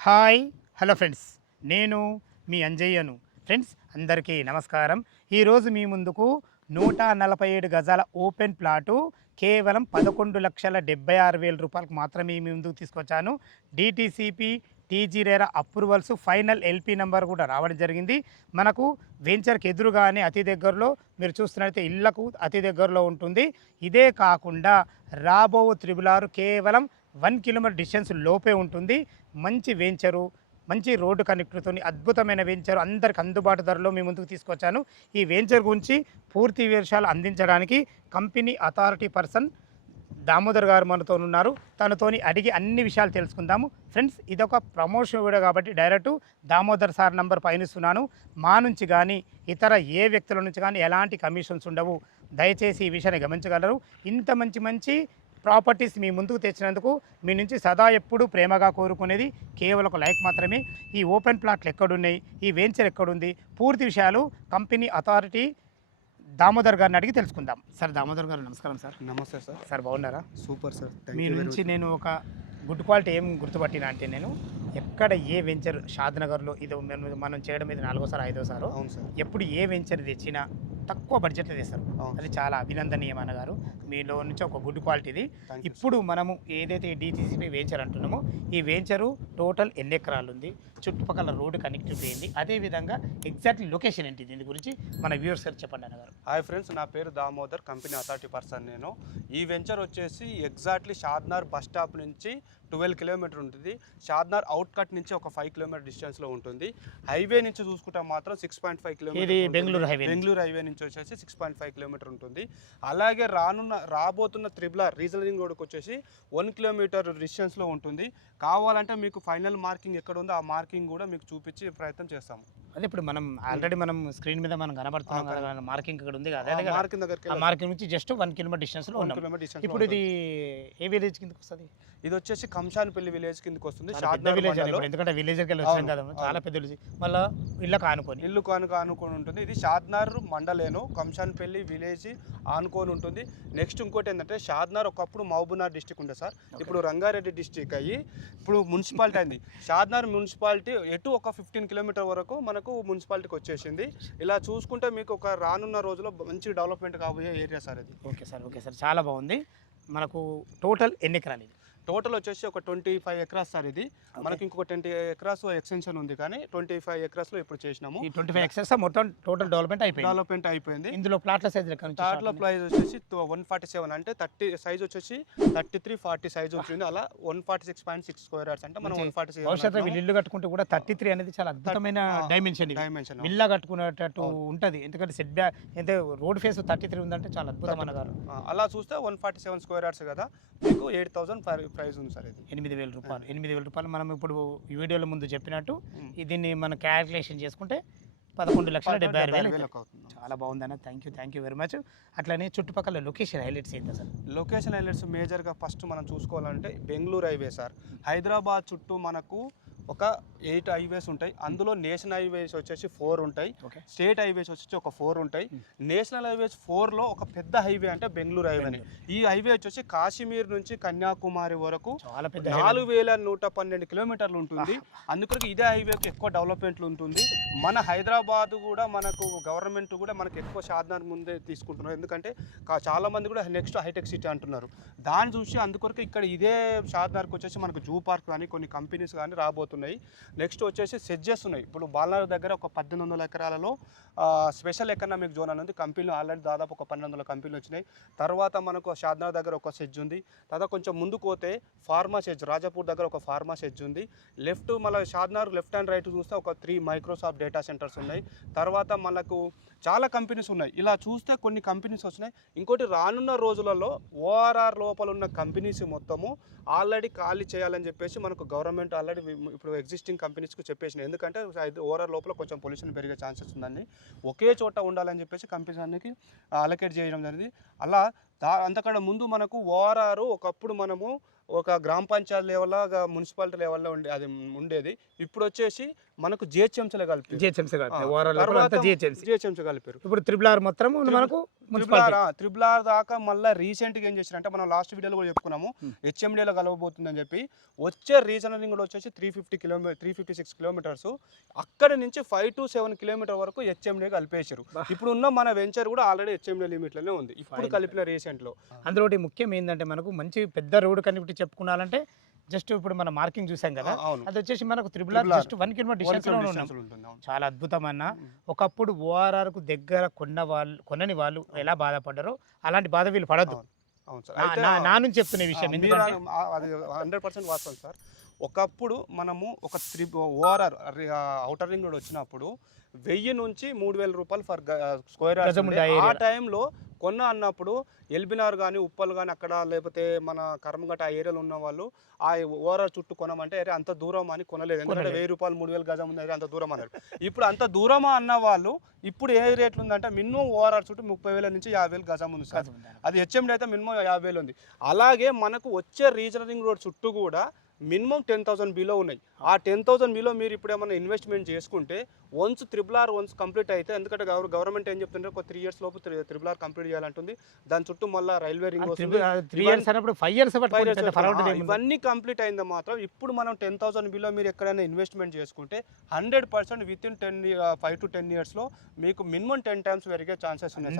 Hi hello friends, నేను మీ అంజయ్యను. Friends అందరికీ నమస్కారం. ఈరోజు మీ ముందుకు 147 గజాల ఓపెన్ ప్లాటు కేవలం 11,76,000 రూపాయలకు మాత్రమే మీ ముందుకు తీసుకొచ్చాను. DTCP TG RERA approvals final LP number కూడా రావడం జరిగింది. మనకు వెంచర్కి ఎదురుగానే అతి దగ్గరలో మీరు చూస్తున్నట్లయితే ఇళ్లకు అతి దగ్గరలో ఉంటుంది. ఇదే కాకుండా రాబో త్రిబులారు కేవలం 1 కిలోమీటర్ డిస్టెన్స్ లోపే ఉంటుంది. మంచి వెంచరు, మంచి రోడ్డు కనెక్టివిటీతో అద్భుతమైన వెంచరు అందరికి అందుబాటు ధరలో మీ ముందుకు తీసుకొచ్చాను. ఈ వెంచర్ గురించి పూర్తి విషయాలు అందించడానికి కంపెనీ అథారిటీ పర్సన్ దామోదర్ గారు మనతో ఉన్నారు. తనతోని అడిగి అన్ని విషయాలు తెలుసుకుందాము. ఫ్రెండ్స్, ఇదొక ప్రమోషన్ వీడియో కాబట్టి డైరెక్ట్ దామోదర్ సార్ నంబర్ పయనిస్తున్నాను. మా నుంచి కానీ ఇతర ఏ వ్యక్తుల నుంచి కానీ ఎలాంటి కమిషన్స్ ఉండవు. దయచేసి ఈ విషయాన్ని గమనించగలరు. ఇంత మంచి మంచి ప్రాపర్టీస్ మీ ముందుకు తెచ్చినందుకు మీ నుంచి సదా ఎప్పుడు ప్రేమగా కోరుకునేది కేవలం ఒక లైక్ మాత్రమే. ఈ ఓపెన్ ప్లాట్లు ఎక్కడున్నాయి, ఈ వెంచర్ ఎక్కడుంది, పూర్తి విషయాలు కంపెనీ అథారిటీ దామోదర్ గారిని అడిగి తెలుసుకుందాం. సార్ దామోదర్ గారు నమస్కారం. సార్ నమస్తే సార్. సార్ బాగున్నారా? Super sir. మీ నుంచి నేను ఒక గుడ్ క్వాలిటీ ఏం గుర్తుపట్టినా అంటే, నేను ఎక్కడ ఏ వెంచర్ షాద్నగర్లో ఇది మనం చేయడం ఇది 4వ సారి 5వ సారి. అవును సార్. ఎప్పుడు ఏ వెంచర్ తెచ్చినా తక్కువ బడ్జెట్లో తెస్తారు. అది చాలా అభినందనీయం అన్నగారు. మీలో నుంచి ఒక గుడ్ క్వాలిటీది. ఇప్పుడు మనము ఏదైతే ఈ డిటిసిపి వెంచర్ అంటున్నామో, ఈ వెంచరు టోటల్ ఎన్ని ఎకరాలు ఉంది, చుట్టుపక్కల రోడ్డు కనెక్టివిటీ ఏంది, అదేవిధంగా ఎగ్జాక్ట్లీ లొకేషన్ ఏంటి, దీని గురించి మన వ్యూవర్స్ చెప్పండి అన్నగారు. హాయ్ ఫ్రెండ్స్, నా పేరు దామోదర్, కంపెనీ అథారిటీ పర్సన్ నేను. ఈ వెంచర్ వచ్చేసి ఎగ్జాక్ట్లీ షాద్నగర్ బస్ స్టాప్ నుంచి 12 కిలోమీటర్ ఉంటుంది. షాద్నగర్ అవుట్ కట్ నుంచి ఒక 5 కిలోమీటర్ డిస్టెన్స్లో ఉంటుంది. హైవే నుంచి చూసుకుంటే మాత్రం 6.5 కిలోమీటర్. ఇది బెంగళూరు హైవే నుంచి వచ్చేసి 6.5 కిలోమీటర్ ఉంటుంది. అలాగే రాబోతున్న త్రిబులార్ రీజనల్ రింగ్ రోడ్కి వచ్చేసి 1 కిలోమీటర్ డిస్టెన్స్లో ఉంటుంది. కావాలంటే మీకు ఫైనల్ మార్కింగ్ ఎక్కడ ఉందో ఆ మార్కింగ్ కూడా మీకు చూపించి ప్రయత్నం చేస్తాము. అదే ఇప్పుడు మనం ఆల్రెడీ మనం స్క్రీన్ మీద మనం కనబడుతున్నాం కదా, మార్కింగ్ ఇక్కడ ఉంది కదా, మార్కింగ్ దగ్గరికి మార్కింగ్ నుంచి జస్ట్ 1 కిలోమీటర్ డిస్టెన్స్లో ఉన్నాం. ఇప్పుడు ఇది ఏ విలేజ్ కిందకి వస్తుంది? ఇది వచ్చేసి కంషాన్పల్లి విలేజ్ కిందకి వస్తుంది. విలేజ్ ఎందుకంటే విలేజ్కి వెళ్ళి వచ్చాం కదా, చాలా పెద్ద విలేజ్. మళ్ళీ ఇల్లు ఆనుకొని ఉంటుంది. ఇది షాద్నగర్ మండలేను, కంషాన్పల్లి విలేజ్ ఆనుకొని ఉంటుంది. నెక్స్ట్ ఇంకోటి ఏంటంటే, షాద్నగర్ ఒకప్పుడు మహబూబ్నగర్ డిస్టిక్ ఉండే సార్, ఇప్పుడు రంగారెడ్డి డిస్టిక్ అయ్యి ఇప్పుడు మున్సిపాలిటీ అయింది. షాద్నగర్ మున్సిపాలిటీ ఎటు ఒక 15 కిలోమీటర్ వరకు మనకు మున్సిపాలిటీకి వచ్చేసింది. ఇలా చూసుకుంటే మీకు ఒక రానున్న రోజుల్లో మంచి డెవలప్మెంట్ కాబోయే ఏరియా సార్ ఇది. ఓకే సార్, చాలా బాగుంది. మనకు టోటల్ ఎన్ని ఎకరాలు ఇది? టోటల్ వచ్చేసి ఒక 25 ఎకరాస్ సార్. ఇది మనకి ఇంకొక 20 ఎకరాస్ ఎక్స్టెన్షన్ ఉంది, కానీ 25 ఎకరాస్ లో ఇప్పుడు చేసినాము. ఈ 25 ఎకరాస్ మొత్తం టోటల్ డెవలప్మెంట్ అయిపోయింది. ఇందులో ప్లాట్ల సైజ్ ప్లాట్ల ప్రైస్ వచ్చేసి 147, అంటే 30 సైజ్ వచ్చేసి 33-40 సైజ్ వచ్చింది. అలా 146.6 స్క్వేర్ యార్డ్స్, అంటే మనం 146. భవిష్యత్తులో వీళ్ళు ఇల్లు కట్టుకుంటే కూడా 33 అనేది చాలా అద్భుతమైన డైమెన్షన్ ఇల్లు కట్టుకునేటట్టు ఉంటుంది. ఎందుకంటే సెట్ బ్యాక్ అయితే రోడ్ ఫేస్ 33 ఉందంటే చాలా అద్భుతం అన్నగారు. అలా చూస్తే 147 స్క్వేర్ యార్డ్స్ కదా, మీకు 8,000 ప్రైస్ ఉంది సార్. ఇది 8,000 రూపాయలు. 8,000 రూపాయలు మనం ఇప్పుడు ఈ వీడియోలో ముందు చెప్పినట్టు దీన్ని మనం క్యాలిక్యులేషన్ చేసుకుంటే 11,76,000 అవుతుంది. చాలా బాగుందన్న, థ్యాంక్ యూ వెరీ మచ్. అట్లనే చుట్టుపక్కల లొకేషన్ హైలైట్స్ ఏంటి సార్? లొకేషన్ హైలైట్స్ మేజర్గా ఫస్ట్ మనం చూసుకోవాలంటే బెంగళూరు హైవే సార్. హైదరాబాద్ చుట్టూ మనకు ఒక 8 హైవేస్ ఉంటాయి. అందులో నేషనల్ హైవేస్ వచ్చేసి 4 ఉంటాయి, స్టేట్ హైవేస్ వచ్చేసి ఒక 4 ఉంటాయి. నేషనల్ హైవేస్ 4లో ఒక పెద్ద హైవే అంటే బెంగళూరు హైవే. ఈ హైవే వచ్చేసి కాశ్మీర్ నుంచి కన్యాకుమారి వరకు 4,112 కిలోమీటర్లు ఉంటుంది. అందుకొరకు ఇదే హైవేకి ఎక్కువ డెవలప్మెంట్లు ఉంటుంది. మన హైదరాబాద్ కూడా మనకు గవర్నమెంట్ కూడా మనకు ఎక్కువ షాద్నగర్ ముందే తీసుకుంటున్నారు. ఎందుకంటే చాలా మంది కూడా నెక్స్ట్ హైటెక్ సిటీ అంటున్నారు. దాన్ని చూసి అందుకొరకు ఇక్కడ ఇదే షాద్నగర్కి వచ్చేసి మనకు జూ పార్క్ కానీ కొన్ని కంపెనీస్ కానీ రాబోతున్నాయి. నెక్స్ట్ వచ్చేసి సెడ్జెస్ ఉన్నాయి. ఇప్పుడు బాలనగర్ దగ్గర ఒక 1,800 ఎకరాలలో స్పెషల్ ఎకనామిక్ జోన్ అనేది కంపెనీలు ఆల్రెడీ దాదాపు ఒక 1,200 కంపెనీలు వచ్చినాయి. తర్వాత మనకు షాద్నగర్ దగ్గర ఒక సెడ్జ్ ఉంది. తర్వాత కొంచెం ముందుకు పోతే ఫార్మా సెడ్జ్, రాజాపూర్ దగ్గర ఒక ఫార్మా సెడ్జ్ ఉంది. లెఫ్ట్ మళ్ళీ షాద్నగర్ లెఫ్ట్ అండ్ రైట్ చూస్తే ఒక 3 మైక్రోసాఫ్ట్ డేటా సెంటర్స్ ఉన్నాయి. తర్వాత మనకు చాలా కంపెనీస్ ఉన్నాయి. ఇలా చూస్తే కొన్ని కంపెనీస్ వచ్చినాయి. ఇంకోటి రానున్న రోజులలో ఓఆర్ఆర్ లోపల ఉన్న కంపెనీస్ మొత్తము ఆల్రెడీ ఖాళీ చేయాలని చెప్పేసి మనకు గవర్నమెంట్ ఆల్రెడీ ఇప్పుడు ఎగ్జిస్టింగ్ కంపెనీస్కి చెప్పేసినాయి. ఎందుకంటే ఓఆర్ఆర్ లోపల కొంచెం పొల్యూషన్ పెరిగే ఛాన్సెస్ ఉందండి. ఒకే చోట ఉండాలని చెప్పేసి కంపెనీస్ అన్నికి అలొకేట్ చేయడం జరిగింది. అలా అంతకన్నా ముందు మనకు ఓఆర్ఆర్ ఒకప్పుడు మనము ఒక గ్రామ పంచాయతీ లెవెల్లో మున్సిపాలిటీ లెవెల్లో ఉండేది. ఇప్పుడు వచ్చేసి మనకు జిహెచ్ఎంసీలో కలిపి జిహెచ్ఎంసీ కలిపారు. ఇప్పుడు త్రిబుల్ ఆర్ మొత్తం మనకు త్రిబుల్ ఆర్ దాకా మళ్ళీ రీసెంట్గా ఏం చేశారంటే మనం లాస్ట్ వీడియోలో కూడా చెప్పుకున్నాము హెచ్ఎండిలో కలవబోతుందని చెప్పి వచ్చే రీజనల్ రింగ్ కూడా వచ్చేసి 356 కిలోమీటర్స్ అక్కడ నుంచి 5 to 7 కిలోమీటర్ వరకు హెచ్ఎండి కలిపేశారు. ఇప్పుడు ఉన్న మన వెంచర్ కూడా ఆల్రెడీ హెచ్ఎండి లిమిట్లోనే ఉంది ఇప్పుడు కలిపిన రీసెంట్లో. అందులో ముఖ్యం ఏంటంటే మనకు మంచి పెద్ద రోడ్ కనిపెట్టి చెప్పుకున్నారంటే జస్ట్ ఇప్పుడు మనం మార్కింగ్ చూసాం కదా, అది వచ్చేసి మనకు triple R just 1 kilometre distance లో ఉన్నాం. చాలా అద్భుతం అన్న. ఒకప్పుడు ఓఆర్ఆర్ కు దగ్గర కొనని వాళ్ళు ఎలా బాధపడ్డారో అలాంటి బాధ వీళ్ళు పడద్దు. నా నుంచి చెప్తున్న విషయం ఎందుకంటే అది 100% వాస్తవం సార్. ఒకప్పుడు మనము ఒక ఓఆర్ఆర్ అవుటర్ రింగ్ రోడ్ వచ్చినప్పుడు 1000 నుంచి 3000 రూపాయలు ఫర్ స్క్వేర్ ఆ టైంలో కొన్న అన్నప్పుడు ఎల్బినార్ కానీ ఉప్పల్ కానీ అక్కడ లేకపోతే మన కర్మగట్ట ఆ ఏరియాలో ఉన్న వాళ్ళు ఆ ఓఆర్ఆర్ చుట్టూ కొనమంటే అరే అంత దూరం అని కొనలేదు, ఎందుకంటే 1000 రూపాయలు 3000 గజం ఉంది అంత దూరం అన్నారు. ఇప్పుడు అంత దూరమా అన్న వాళ్ళు ఇప్పుడు ఏ రేట్లు ఉందంటే మినిమం ఓఆర్ఆర్ చుట్టూ 30,000 నుంచి 50,000 గజం ఉంది సార్. అది హెచ్ఎండి అయితే మినిమం 50,000 ఉంది. అలాగే మనకు వచ్చే రీజనల్ రింగ్ రోడ్ చుట్టూ కూడా మినిమం 10,000 బిలో ఉన్నాయి. ఆ 10,000 బిలో మీరు ఇప్పుడు ఏమైనా ఇన్వెస్ట్మెంట్ చేసుకుంటే వన్స్ త్రిబుల్ ఆర్ కంప్లీట్ అయితే, ఎందుకంటే గవర్నమెంట్ ఏం చెప్తుంటే ఒక 3 years లోపు త్రిబుల్ ఆర్ కంప్లీట్ చేయాలంటుంది. దాని చుట్టూ మళ్ళీ రైల్వే రింగ్ ఇవన్నీ కంప్లీట్ అయింది మాత్రం ఇప్పుడు మనం 10,000 బిలో మీరు ఎక్కడైనా ఇన్వెస్ట్మెంట్ చేసుకుంటే 100% విత్ ఇన్ 5 to 10 years లో మీకు మినిమం 10 times పెరిగే ఛాన్సెస్ ఉన్నాయి.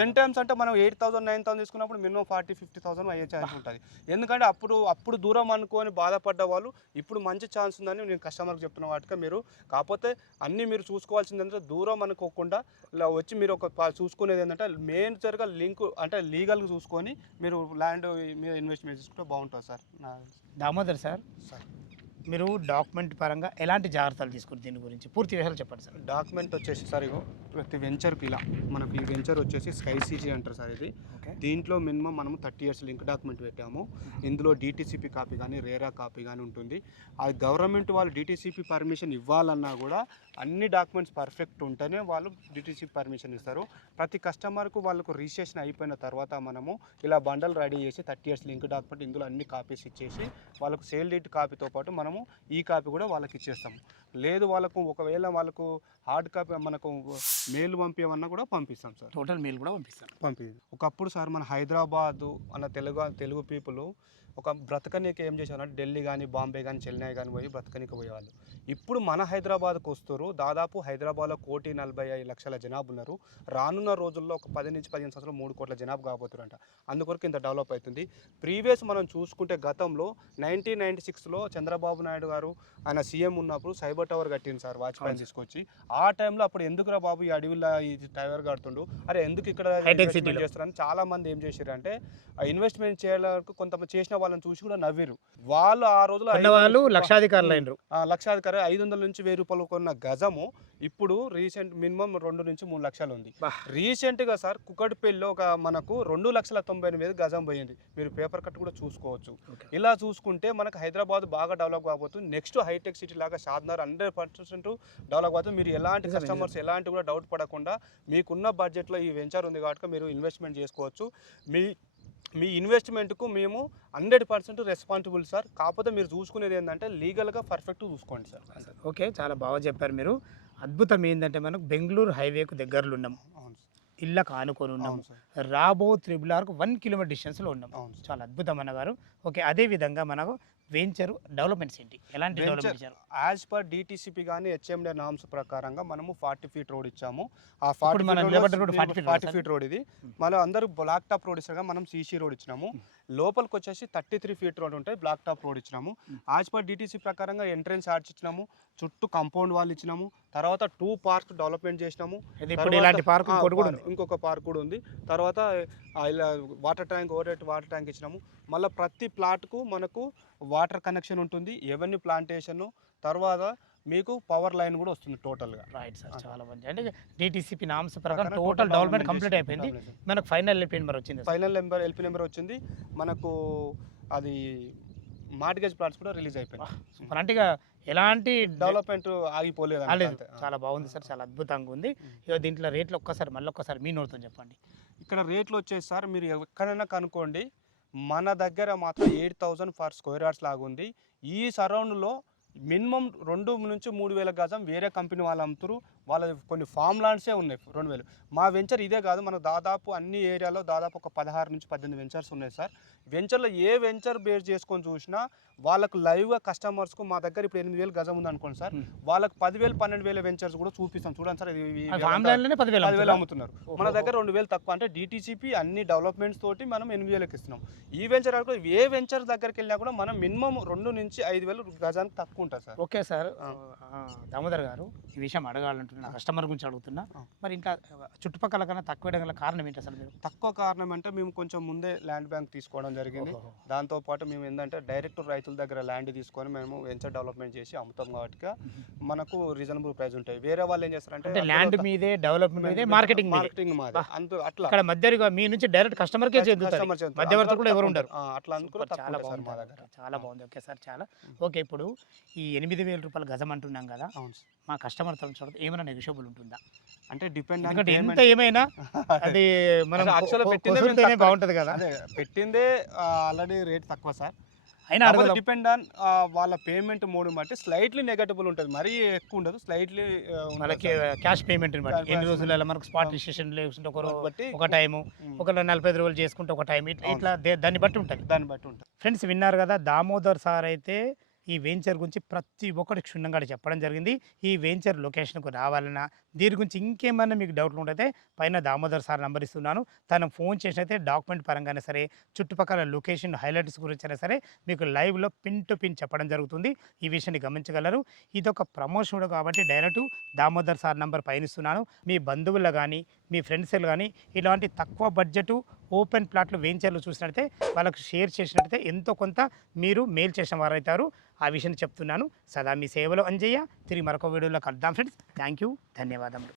10 times అంటే మనం 8,000 9,000 తీసుకున్నప్పుడు మినిమం 40-50,000 అయ్యే ఛాన్స్ ఉంటుంది. ఎందుకంటే అప్పుడు దూరం అనుకోని బాధపడ్డ వాళ్ళు ఇప్పుడు మంచి ఛాన్స్ ఉందని నేను కస్టమర్కి చెప్తున్న వాటికి మీరు కాకపోతే అన్నీ మీరు చూసుకోవాల్సింది ఏంటంటే దూరం అనుకోకుండా ఇలా వచ్చి మీరు ఒక చూసుకునేది ఏంటంటే మేజర్గా లింక్ అంటే లీగల్గా చూసుకొని మీరు ల్యాండ్ మీద ఇన్వెస్ట్మెంట్ చేసుకుంటే బాగుంటుంది సార్. దామోదర్ సార్, మీరు డాక్యుమెంట్ పరంగా ఎలాంటి జాగ్రత్తలు తీసుకుని దీని గురించి పూర్తి విషయాలు చెప్పండి సార్. డాక్యుమెంట్ వచ్చేసి సార్ ఇగో ప్రతి వెంచర్కి ఇలా మనకు ఈ వెంచర్ వచ్చేసి స్కై సిటీ అంటారు సార్. ఇది దీంట్లో మినిమం మనము 30 years లింక్ డాక్యుమెంట్ పెట్టాము. ఇందులో డిటిసిపి కాపీ కానీ రేరా కాపీ కానీ ఉంటుంది. అది గవర్నమెంట్ వాళ్ళు డిటిసిపి పర్మిషన్ ఇవ్వాలన్నా కూడా అన్ని డాక్యుమెంట్స్ పర్ఫెక్ట్ ఉంటేనే వాళ్ళు డిటిసిపి పర్మిషన్ ఇస్తారు. ప్రతి కస్టమర్కు వాళ్ళకు రిజిస్ట్రేషన్ అయిపోయిన తర్వాత మనము ఇలా బండల్ రెడీ చేసి 30 years లింక్ డాక్యుమెంట్ ఇందులో అన్ని కాపీస్ ఇచ్చేసి వాళ్ళకు సేల్ డీట్ కాపీతో పాటు మనము ఈ కాపీ కూడా వాళ్ళకి ఇచ్చేస్తాము. లేదు వాళ్ళకు ఒకవేళ వాళ్ళకు హార్డ్ కాపీ మనకు మెయిల్ పంపించమన్నా కూడా పంపిస్తాం సార్. టోటల్ మెయిల్ కూడా పంపిస్తాం. ఒకప్పుడు సార్ మన హైదరాబాదు అన్న తెలుగు పీపుల్ ఒక బ్రతకనీకి ఏం చేసేవారంటే ఢిల్లీ కానీ బాంబే కానీ చెన్నై కానీ పోయి బ్రతకనీకి పోయేవాళ్ళు. ఇప్పుడు మన హైదరాబాద్కు వస్తారు. దాదాపు హైదరాబాద్లో 1,45,00,000 జనాభా ఉన్నారు. రానున్న రోజుల్లో ఒక 10 నుంచి 15 సంవత్సరాలు 3 కోట్ల జనాభా కాబోతురంట. అందుకొరకు ఇంత డెవలప్ అవుతుంది. ప్రీవియస్ మనం చూసుకుంటే గతంలో 1996లో చంద్రబాబు నాయుడు గారు ఆయన సీఎం ఉన్నప్పుడు సైబర్ టవర్ కట్టింది సార్ వాజ్పేయి తీసుకొచ్చి. ఆ టైంలో అప్పుడు ఎందుకురా బాబు ఈ అడవిలో ఈ టవర్ కడుతుండు, అరే ఎందుకు ఇక్కడ ఇన్వెస్ట్మెంట్ చేస్తారని చాలా మంది ఏం చేశారంటే ఇన్వెస్ట్మెంట్ చేయడానికి కొంతమంది చేసిన వాళ్ళని చూసి కూడా నవ్విరు. వాళ్ళు ఆ రోజులో లక్షాధికారులు 500 నుంచి 1000 రూపాయలు కొన్న గజము ఇప్పుడు రీసెంట్ మినిమం 2 నుంచి 3 లక్షలు ఉంది. రీసెంట్గా సార్ కుకట్పల్లిలో ఒక మనకు 2,98,000 గజం పోయింది. మీరు పేపర్ కట్ కూడా చూసుకోవచ్చు. ఇలా చూసుకుంటే మనకు హైదరాబాద్ బాగా డెవలప్ కాబోతుంది. నెక్స్ట్ హైటెక్ సిటీ లాగా షాద్నగర్ 100% డెవలప్ అవుతుంది. మీరు ఎలాంటి కస్టమర్స్ ఎలాంటి కూడా డౌట్ పడకుండా మీకున్న బడ్జెట్లో ఈ వెంచర్ ఉంది కాబట్టి మీరు ఇన్వెస్ట్మెంట్ చేసుకోవచ్చు. మీ ఇన్వెస్ట్మెంట్కు మేము 100% రెస్పాన్సిబుల్ సార్. కాకపోతే మీరు చూసుకునేది ఏంటంటే లీగల్గా పర్ఫెక్ట్ చూసుకోండి సార్. ఓకే, చాలా బాగా చెప్పారు మీరు. అద్భుతం ఏంటంటే మనకు బెంగళూరు హైవేకు దగ్గరలో ఉన్నాం, ఇళ్ళకు ఆనుకొని ఉన్నాం, రాబో త్రిబుల్ ఆర్కు 1 kilometer డిస్టెన్స్లో ఉన్నాం. చాలా అద్భుతం అన్నగారు. ఓకే, అదేవిధంగా మనకు వెంచర్ డెవలప్మెంట్స్ ఏంటి, ఎలాంటి డెవలప్మెంట్ యాజ్ పర్ డిటిసిపి కానీ హెచ్ఎండి నామ్స్ ప్రకారంగా మనము 40 feet రోడ్ ఇచ్చాము. ఆ 40 feet రోడ్ ఇది మళ్ళీ అందరూ బ్లాక్ టాప్ రోడ్ ఇస్తారు, మనం సీసీ రోడ్ ఇచ్చినాము. లోపలికి వచ్చేసి 33 feet రోడ్ ఉంటాయి, బ్లాక్ టాప్ రోడ్ ఇచ్చినాము. యాజ్ పర్ డిటిసి ప్రకారంగా ఎంట్రెన్స్ యాడ్స్ ఇచ్చినాము, చుట్టూ కాంపౌండ్ వాళ్ళు ఇచ్చినాము. తర్వాత 2 parks డెవలప్మెంట్ చేసినాము. ఇంకొక పార్క్ కూడా ఉంది. తర్వాత ఇలా వాటర్ ట్యాంక్ వాటర్ ట్యాంక్ ఇచ్చినాము. మళ్ళీ ప్రతి ప్లాట్కు మనకు వాటర్ కనెక్షన్ ఉంటుంది, ఎవెన్యూ ప్లాంటేషన్, తర్వాత మీకు పవర్ లైన్ కూడా వస్తుంది టోటల్గా. రైట్ సార్, చాలా మంచి. అంటే డిటిసిపి నామ్స్ ప్రకారం టోటల్ డెవలప్మెంట్ కంప్లీట్ అయిపోయింది. మనకు ఫైనల్ ఎల్పీ నెంబర్ వచ్చింది. ఎల్పీ నెంబర్ వచ్చింది మనకు. అది మార్టిగేజ్ ప్లాట్స్ కూడా రిలీజ్ అయిపోయింది. అంటే ఎలాంటి డెవలప్మెంట్ ఆగిపోలేదు. చాలా బాగుంది సార్, చాలా అద్భుతంగా ఉంది. ఇక దీంట్లో రేట్లు ఒక్కసారి మీ నోటితో చెప్పండి. ఇక్కడ రేట్లు వచ్చేసి సార్ మీరు ఎక్కడైనా కనుక్కోండి, మన దగ్గర మాత్రం 8,000 ఫర్ స్క్వేర్ యార్డ్స్ లాగా ఉంది. ఈ సరౌండ్లో మినిమం 2 నుంచి 3,000 గజం వేరే కంపెనీ వాళ్ళు అమ్ముతారు. వాళ్ళ కొన్ని ఫామ్ ల్యాండ్సే ఉన్నాయి 2000. మా వెంచర్ ఇదే కాదు, మనకు దాదాపు అన్ని ఏరియాలో దాదాపు ఒక 16 నుంచి 18 వెంచర్స్ ఉన్నాయి సార్. వెంచర్లో ఏ వెంచర్ బేస్ చేసుకొని చూసినా వాళ్ళకు లైవ్గా కస్టమర్స్కు మా దగ్గర ఇప్పుడు 8000 గజం ఉంది అనుకోండి సార్, వాళ్ళకి 10,000 12,000 వెంచర్స్ కూడా చూపిస్తాం. చూడండి సార్, ఇది 10,000 అమ్ముతున్నారు. మన దగ్గర 2,000 తక్కువ, అంటే డిటీసీపీ అన్ని డెవలప్మెంట్స్ తోటి మనం 8,000కి ఇస్తున్నాం. ఈ వెంచర్ ఏ వెంచర్ దగ్గరికి వెళ్ళినా కూడా మనం మినిమం 2 నుంచి 5,000 గజానికి తక్కువ ఉంటుంది సార్. ఓకే సార్, దామోదర్ గారు ఈ విషయం అడగాలంటున్నా, కస్టమర్ గురించి అడుగుతున్నా. మరి ఇంకా చుట్టుపక్కల కన్నా తక్కువ గల కారణం ఏంటి అసలు? మీరు తక్కువ కారణం అంటే మేము కొంచెం ముందే ల్యాండ్ బ్యాంక్ తీసుకోవడం జరిగింది. దాంతోపాటు మేము ఏంటంటే డైరెక్ట్ రైతుల దగ్గర ల్యాండ్ తీసుకొని మేము వెంచర్ డెవలప్మెంట్ చేసి అమ్ముతాం కాబట్టి మనకు రీజనబుల్ ప్రైస్ ఉంటాయి. వేరే వాళ్ళు ఏం చేస్తారంటే ల్యాండ్ మీదే, డెవలప్మెంట్ మీదే, మార్కెటింగ్ మాదే, అట్లా ఇక్కడ మధ్యగా మీ నుంచి డైరెక్ట్ కస్టమర్కే చెందుతారు, మధ్యవర్తులు కూడా ఎవరు ఉండరు. అట్లా అనుకో. చాలా బాగుంది మా దగ్గర, చాలా బాగుంది. ఓకే సార్, చాలా ఓకే. ఇప్పుడు ఈ 8,000 రూపాయల గజం అంటున్నాం కదా, మా కస్టమర్ తరఫు ఏమైనా నెగోషియబుల్ ఉంటుందా? అంటే డిపెండ్, ఎందుకంటే ఎంత ఏమైనా అది మనం బాగుంటుంది కదా. పెట్టిందే ఆల్రెడీ రేట్ తక్కువ సార్, అయినా డిపెండ్ ఆన్ వాళ్ళ పేమెంట్ మోడ్ బట్టి స్లైట్లీ నెగటిబుల్ ఉంటుంది, మరీ ఎక్కువ ఉండదు, స్లైట్లీ మనకి క్యాష్ పేమెంట్ బట్టి ఎన్ని రోజులలో మనకు స్పాట్ రిజిస్ట్రేషన్ లేకుంటే ఒక టైము, ఒక 45 రోజులు చేసుకుంటే ఒక టైం, ఇట్లా దాన్ని బట్టి ఉంటుంది. ఫ్రెండ్స్ విన్నారు కదా, దామోదర్ సార్ అయితే ఈ వెంచర్ గురించి ప్రతి ఒక్కటి క్షుణ్ణంగా చెప్పడం జరిగింది. ఈ వెంచర్ లొకేషన్కు రావాలన్నా, దీని గురించి ఇంకేమన్నా మీకు డౌట్లు ఉంటే పైన దామోదర్ సార్ నంబర్ ఇస్తున్నాను, తను ఫోన్ చేసినైతే డాక్యుమెంట్ పరంగానే సరే, చుట్టుపక్కల లొకేషన్ హైలైట్స్ గురించి అయినా సరే మీకు లైవ్లో పిన్ టు పిన్ చెప్పడం జరుగుతుంది. ఈ విషయాన్ని గమనించగలరు. ఇదొక ప్రమోషన్ కాబట్టి డైరెక్ట్ దామోదర్ సార్ నంబర్ పైన ఇస్తున్నాను. మీ బంధువులు కానీ, మీ ఫ్రెండ్స్లు కానీ ఇలాంటి తక్కువ బడ్జెట్ ఓపెన్ ప్లాట్లు వెంచర్లు చూసినట్లయితే వాళ్ళకు షేర్ చేసినట్లయితే ఎంతో కొంత మీరు మేలు చేసిన వారు అవుతారు. ఆ విషయాన్ని చెప్తున్నాను. సదా మీ సేవలో అంజయ్య. తిరిగి మరొక వీడియోలో కలుద్దాం ఫ్రెండ్స్. థ్యాంక్ యూ, ధన్యవాదములు.